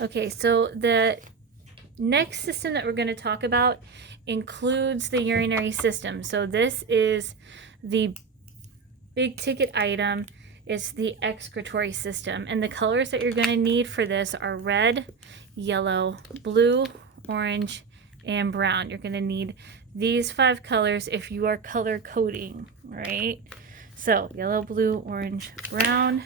Okay, so the next system that we're going to talk about includes the urinary system. So this is the big ticket item. It's the excretory system. And the colors that you're going to need for this are red, yellow, blue, orange, and brown. You're going to need these 5 colors if you are color coding, right? So yellow, blue, orange, brown.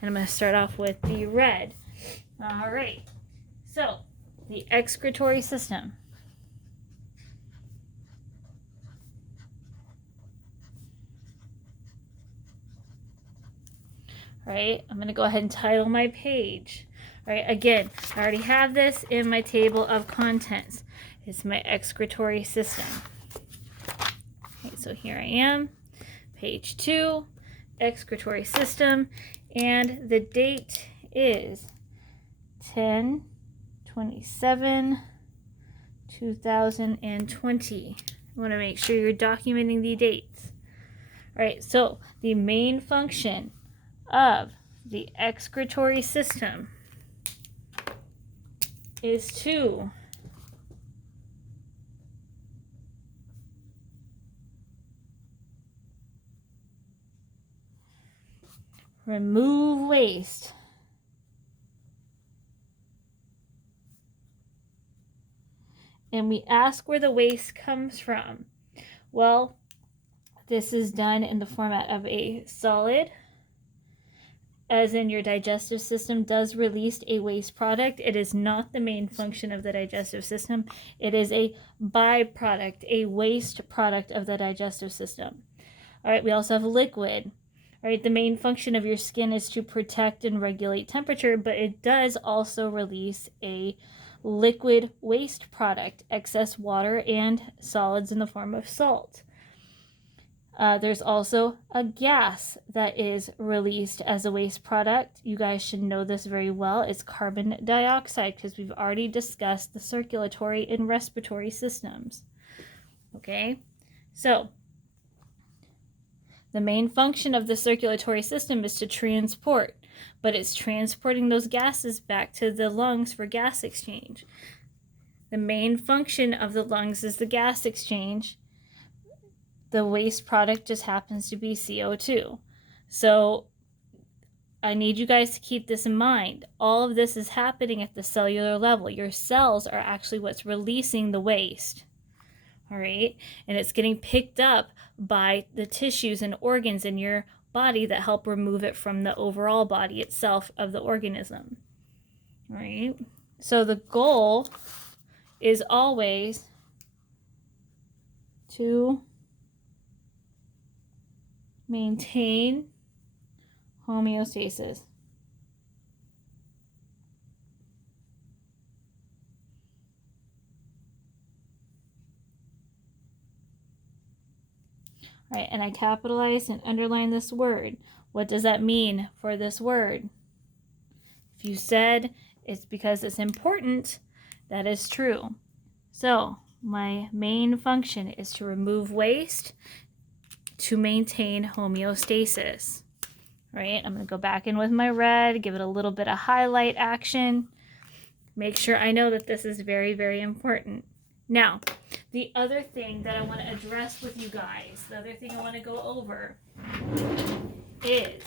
And I'm going to start off with the red. All right. So the excretory system. All right, I'm going to go ahead and title my page. All right, again, I already have this in my table of contents. It's my excretory system. Okay, so here I am, page 2, excretory system, and the date is 10/27/2020. You want to make sure you're documenting the dates. All right, so the main function of the excretory system is to remove waste and we ask where the waste comes from. Well, this is done in the format of a solid, as in your digestive system does release a waste product. It is not the main function of the digestive system. It is a byproduct, a waste product of the digestive system. All right, we also have liquid. All right, the main function of your skin is to protect and regulate temperature, but it does also release a liquid waste product, excess water and solids in the form of salt. There's also a gas that is released as a waste product. You guys should know this very well. It's carbon dioxide because we've already discussed the circulatory and respiratory systems. Okay, so the main function of the circulatory system is to transport, but it's transporting those gases back to the lungs for gas exchange. The main function of the lungs is the gas exchange. The waste product just happens to be CO2. So I need you guys to keep this in mind. All of this is happening at the cellular level. Your cells are actually what's releasing the waste. All right, and it's getting picked up by the tissues and organs in your body that help remove it from the overall body itself of the organism. All right, so the goal is always to maintain homeostasis. Right, and I capitalized and underlined this word. What does that mean for this word? If you said it's because it's important, that is true. So my main function is to remove waste to maintain homeostasis. Right, I'm going to go back in with my red, give it a little bit of highlight action. Make sure I know that this is very, very important. Now, the other thing that I want to address with you guys, the other thing I want to go over is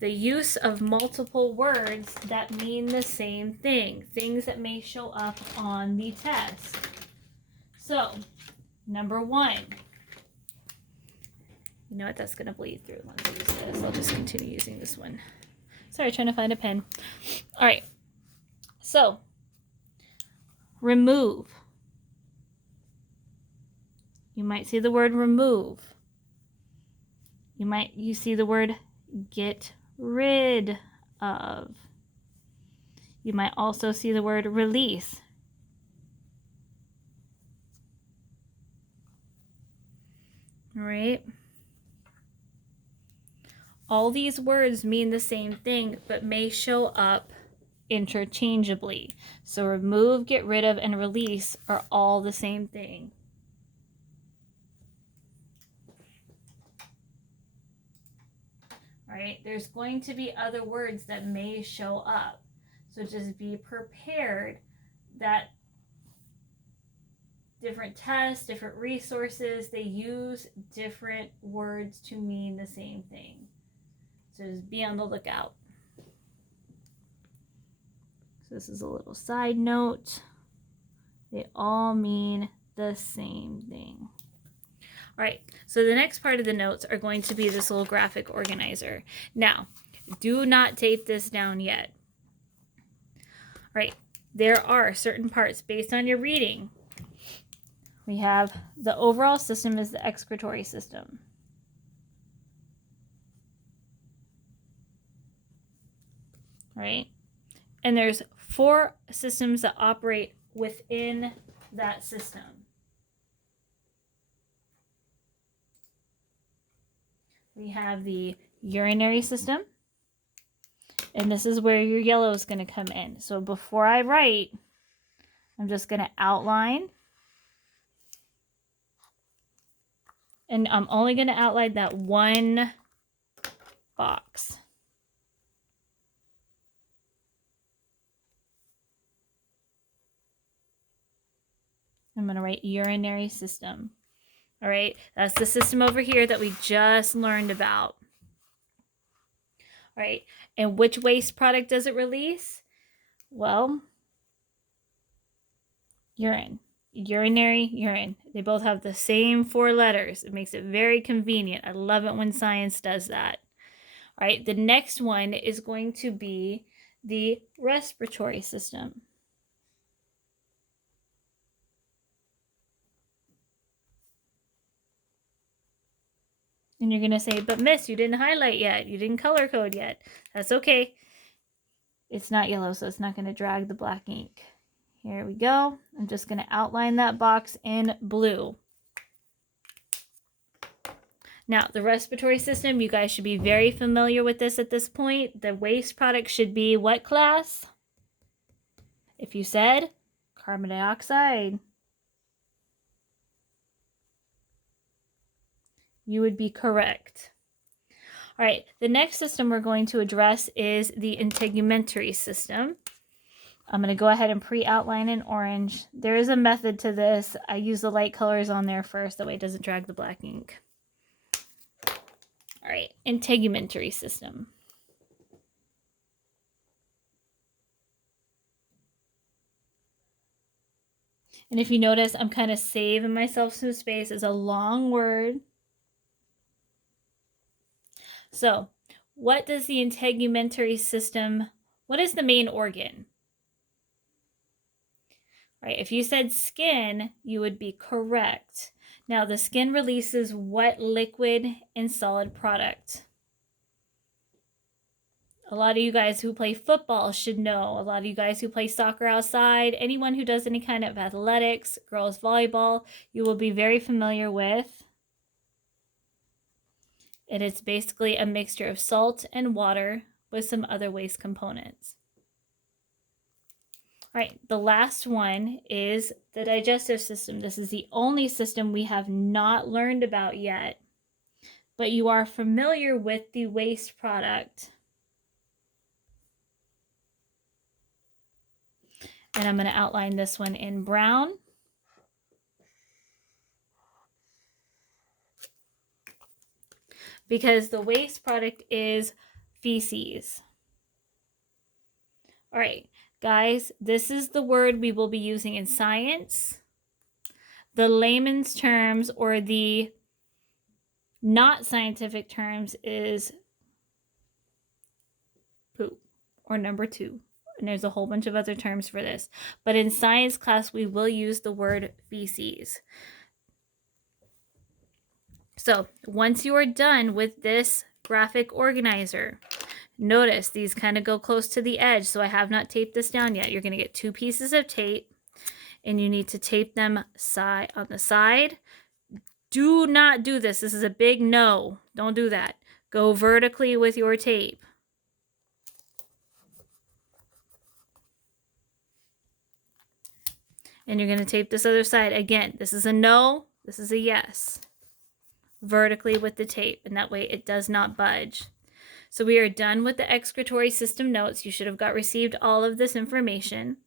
the use of multiple words that mean the same thing, things that may show up on the test. So, number 1. You know what? That's going to bleed through. Let's use this. I'll just continue using this one. Sorry, trying to find a pen. All right. So, remove. You might see the word remove. You see the word get rid of. You might also see the word release. All right. All these words mean the same thing, but may show up interchangeably. So remove, get rid of, and release are all the same thing. All right, there's going to be other words that may show up. So just be prepared that different tests, different resources, they use different words to mean the same thing. So just be on the lookout. So this is a little side note. They all mean the same thing. All right, so the next part of the notes are going to be this little graphic organizer. Now, do not tape this down yet. All right, there are certain parts based on your reading. We have the overall system is the excretory system. Right? And there's 4 systems that operate within that system. We have the urinary system, and this is where your yellow is going to come in. So before I write, I'm just going to outline, and I'm only going to outline that one box. I'm going to write urinary system. All right, that's the system over here that we just learned about. All right, and which waste product does it release? Well, urine. Urinary, urine. They both have the same 4 letters. It makes it very convenient. I love it when science does that. All right, the next one is going to be the respiratory system. And you're going to say, but miss, you didn't highlight yet. You didn't color code yet. That's okay. It's not yellow, so it's not going to drag the black ink. Here we go. I'm just going to outline that box in blue. Now, the respiratory system, you guys should be very familiar with this at this point. The waste product should be what class? If you said carbon dioxide, you would be correct. All right, the next system we're going to address is the integumentary system. I'm going to go ahead and pre-outline in orange. There is a method to this. I use the light colors on there first, that way it doesn't drag the black ink. All right, integumentary system. And if you notice, I'm kind of saving myself some space. It's a long word. So, what does the integumentary system, what is the main organ? Right, if you said skin, you would be correct. Now, the skin releases what liquid and solid product? A lot of you guys who play football should know. A lot of you guys who play soccer outside, anyone who does any kind of athletics, girls volleyball, you will be very familiar with. And it's basically a mixture of salt and water with some other waste components. All right, the last one is the digestive system. This is the only system we have not learned about yet, but you are familiar with the waste product. And I'm going to outline this one in brown. Because the waste product is feces. All right, guys, this is the word we will be using in science. The layman's terms, or the not scientific terms, is poop, or number 2. And there's a whole bunch of other terms for this. But in science class, we will use the word feces. So once you are done with this graphic organizer, notice these kind of go close to the edge, so I have not taped this down yet. You're going to get 2 pieces of tape, and you need to tape them on the side. Do not do this. This is a big no. Don't do that. Go vertically with your tape. And you're going to tape this other side. Again, this is a no. This is a yes. Vertically with the tape, and that way it does not budge. So we are done with the excretory system notes. You should have received all of this information.